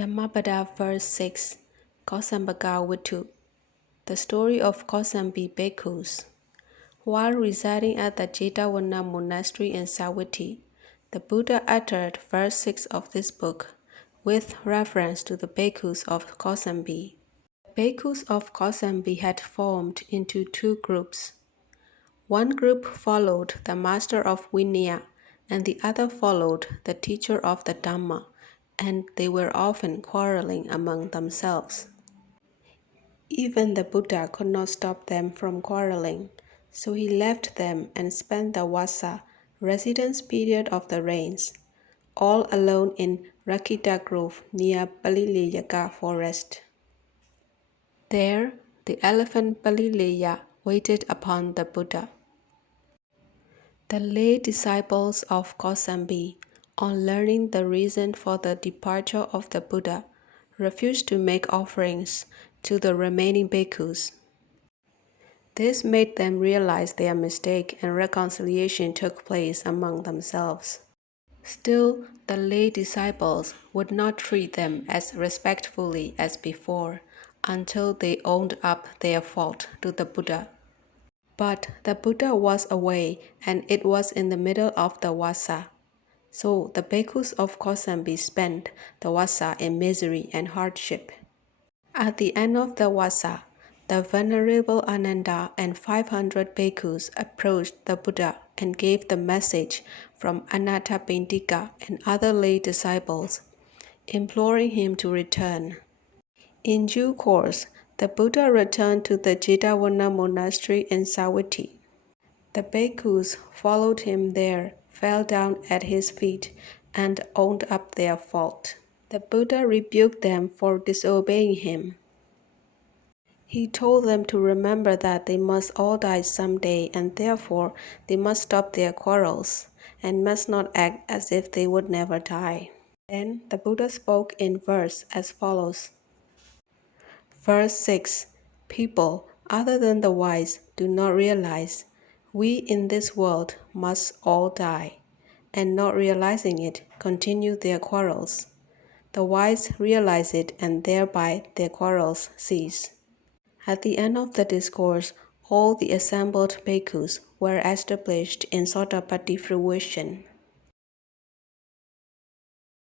Dhammapada verse 6 Kosambi. The story of Kosambi Bhikkhus. While residing at the Jetavana monastery in Savatthi, the Buddha uttered verse 6 of this book with reference to the Bhikkhus of Kosambi. The Bhikkhus of Kosambi had formed into two groups. One group followed the master of Vinaya, and the other followed the teacher of the Dhamma, and they were often quarreling among themselves. Even the Buddha could not stop them from quarreling, so he left them and spent the Vasa, residence period of the rains, all alone in Rakita Grove near Balileyaka forest. There, the elephant Balileya waited upon the Buddha. The lay disciples of Kosambi, on learning the reason for the departure of the Buddha, refused to make offerings to the remaining bhikkhus. This made them realize their mistake, and reconciliation took place among themselves. Still, the lay disciples would not treat them as respectfully as before until they owned up their fault to the Buddha. But the Buddha was away, and it was in the middle of the Vasa. So the bhikkhus of Kosambi spent the Vasa in misery and hardship. At the end of the Vasa, the Venerable Ananda and 500 bhikkhus approached the Buddha and gave the message from Anathapindika and other lay disciples, imploring him to return. In due course, the Buddha returned to the Jetavana monastery in Savatthi. The bhikkhus followed him there, fell down at his feet, and owned up their fault. The Buddha rebuked them for disobeying him. He told them to remember that they must all die someday, and therefore they must stop their quarrels and must not act as if they would never die. Then the Buddha spoke in verse as follows. Verse 6. People other than the wise do not realize we in this world must all die, and not realizing it, continue their quarrels. The wise realize it, and thereby their quarrels cease. At the end of the discourse, all the assembled bhikkhus were established in Sotapaddi fruition.